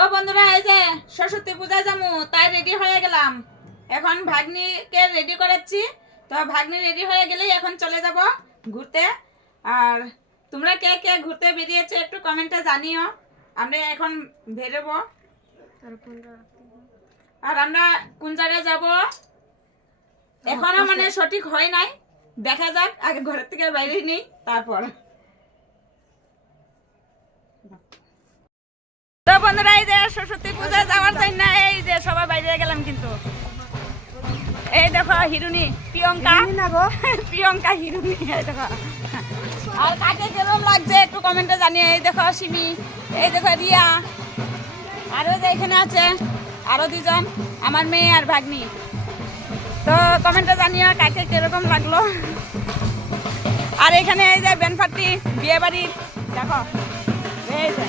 ও বন্ধুরা, এই যে সরস্বতী পূজা যাবো তাই রেডি হয়ে গেলাম। এখন ভাগ্নিকে রেডি করাচ্ছি। তো ভাগ্নি রেডি হয়ে গেলেই এখন চলে যাব ঘুরতে। আর তোমরা কে কে ঘুরতে বেরিয়েছো একটু কমেন্টে জানিও। আমরা এখন বেরোবো। আর আমরা কোন জায়গায় যাব এখনো মানে সঠিক হয় নাই, দেখা যাক। আগে ঘরের থেকে বাইরে নেই তারপর। তো বন্ধুরা, এই যে সরস্বতী পূজা যাওয়ার জন্য এই যে সবাই বাইরে গেলাম। কিন্তু এই দেখো হিরুনি প্রিয়ঙ্কা, প্রিয়ঙ্কা হিরুনি, এই দেখো। আর কাকে কেরম লাগছে একটু কমেন্টে জানিয়ে। এই দেখো সিমি, এই দেখো রিয়া, আরো যে এখানে আছে আরো দুজন, আমার মেয়ে আর ভাগ্নি। তো কমেন্টে জানিও কাকে কিরকম লাগলো। আর এখানে এই যে বেনফাটি বিয়ে বাড়ির দেখো, এই যে